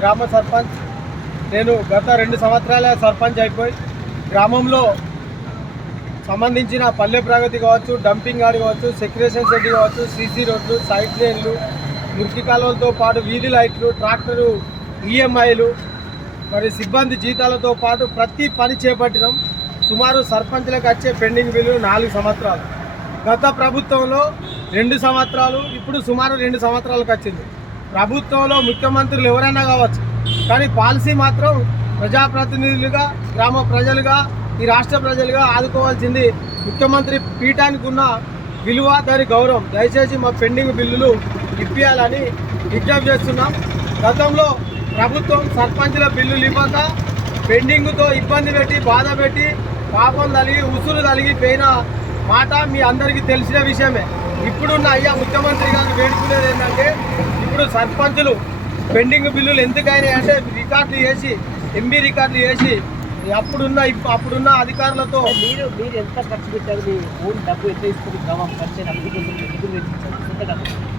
గ్రామ సర్పంచ్. నేను గత 2 సంవత్సరాల సర్పంచ్ అయిపోయి గ్రామంలో సంబంధించిన పల్లె ప్రగతి కావచ్చు, డంపింగ్ యార్డ్ కావచ్చు, సెక్యురేషన్ షెడ్ కావచ్చు, సీసీ రోడ్లు, సైడ్ లైన్లు, మురికి కాలువలతో పాటు వీధి లైట్లు, ట్రాక్టరు ఈఎంఐలు, మరి సిబ్బంది జీతాలతో పాటు ప్రతి పని చేపట్టినాం. సుమారు సర్పంచ్లకు వచ్చే పెండింగ్ బిల్లులు 4 సంవత్సరాలు. గత ప్రభుత్వంలో 2 సంవత్సరాలు, ఇప్పుడు సుమారు 2 సంవత్సరాలకు వచ్చింది. ప్రభుత్వంలో ముఖ్యమంత్రులు ఎవరైనా కావచ్చు, కానీ పాలసీ మాత్రం ప్రజాప్రతినిధులుగా, గ్రామ ప్రజలుగా, ఈ రాష్ట్ర ప్రజలుగా ఆదుకోవాల్సింది ముఖ్యమంత్రి పీఠానికి ఉన్న విలువ, దాని గౌరవం. దయచేసి మా పెండింగ్ బిల్లులు ఇప్పియాలని విజ్ఞప్తి చేస్తున్నాం. గతంలో ప్రభుత్వం సర్పంచుల బిల్లులు ఇవ్వక పెండింగ్తో ఇబ్బంది పెట్టి, బాధ పెట్టి, పాపం తలిగి, ఉసురు తలిగి పోయిన మాట మీ అందరికీ తెలిసిన విషయమే. ఇప్పుడున్న అయ్యా ముఖ్యమంత్రి గారు వేడుకునేది ఏంటంటే, ఇప్పుడు సర్పంచులు పెండింగ్ బిల్లులు ఎందుకైనా అంటే రికార్డులు చేసి, ఎంబీ రికార్డులు చేసి అప్పుడున్న అధికారులతో మీరు ఎంత ఖర్చు పెట్టారు? మీ ఓన్ డబ్బు ఎంత తీసుకుని గ్రామం ఖర్చు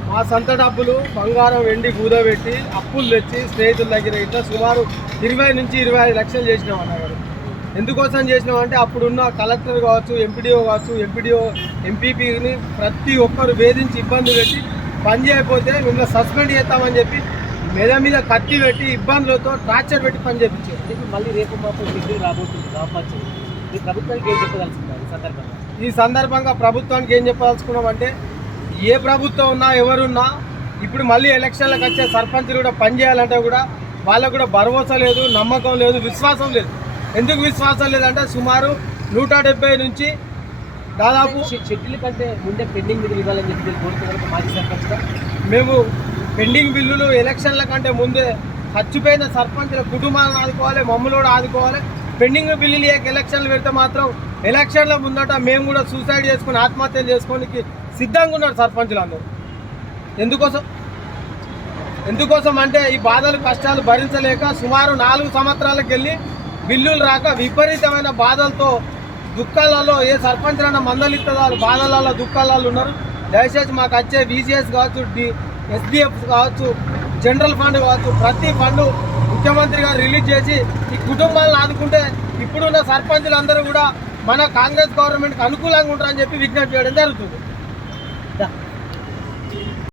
మా సొంత డబ్బులు, బంగారం, వెండి కూదబెట్టి, అప్పులు తెచ్చి స్నేహితుల దగ్గర ఇట్లా సుమారు 20 నుంచి 25 లక్షలు చేసినాం అన్నగారు. ఎందుకోసం చేసినామంటే అప్పుడున్న కలెక్టర్ కావచ్చు, ఎంపీడీఓ కావచ్చు, ఎంపీపీని ప్రతి ఒక్కరు వేధించి ఇబ్బంది పెట్టి పని చేయకపోతే మిమ్మల్ని సస్పెండ్ చేస్తామని చెప్పి మీద కత్తి పెట్టి ఇబ్బందులతో టార్చర్ పెట్టి పని చేయించారు. మళ్ళీ రేపు మాకు డిగ్రీ రాబోతుంది రావచ్చు. ఈ ప్రభుత్వానికి ఏం చెప్పదలుచుకున్నారు ఈ సందర్భంగా ప్రభుత్వానికి ఏం చెప్పదలుచుకున్నామంటే, ఏ ప్రభుత్వం ఉన్నా ఎవరున్నా ఇప్పుడు మళ్ళీ ఎలక్షన్లకు వచ్చే సర్పంచులు కూడా పనిచేయాలంటే కూడా వాళ్ళకు కూడా భరోసా లేదు, నమ్మకం లేదు, విశ్వాసం లేదు. ఎందుకు విశ్వాసం లేదంటే సుమారు 170 నుంచి దాదాపు షెడ్యూల్ కంటే ముందే పెండింగ్ బిల్లులు ఇవ్వాలని చెప్పి కోరుతున్నారు మాజీ సర్పంచ్గా. మేము పెండింగ్ బిల్లులు ఎలక్షన్ల కంటే ముందే చచ్చిపోయిన సర్పంచుల కుటుంబాలను ఆదుకోవాలి, మమ్మల్ని కూడా ఆదుకోవాలి. పెండింగ్ బిల్లులు ఎలక్షన్లు పెడితే మాత్రం ఎలక్షన్ల ముందట మేము కూడా సూసైడ్ చేసుకుని ఆత్మహత్యలు చేసుకోనికి సిద్ధంగా ఉన్నారు సర్పంచులు అందరూ. ఎందుకోసం అంటే ఈ బాధలు, కష్టాలు భరించలేక సుమారు 4 సంవత్సరాలకు వెళ్ళి బిల్లులు రాక విపరీతమైన బాధలతో, దుఃఖాలలో ఏ సర్పంచులైనా మందలిస్తారు, బాధలలో, దుఃఖాలలో ఉన్నారు. దయచేసి మాకు వచ్చే VCS కావచ్చు, SDF కావచ్చు, జనరల్ ఫండ్ కావచ్చు, ప్రతి ఫండ్ ముఖ్యమంత్రి గారు రిలీజ్ చేసి ఈ కుటుంబాలను ఆదుకుంటే ఇప్పుడున్న సర్పంచులందరూ కూడా మన కాంగ్రెస్ గవర్నమెంట్కి అనుకూలంగా ఉంటారని చెప్పి విజ్ఞప్తి చేయడం జరుగుతుంది.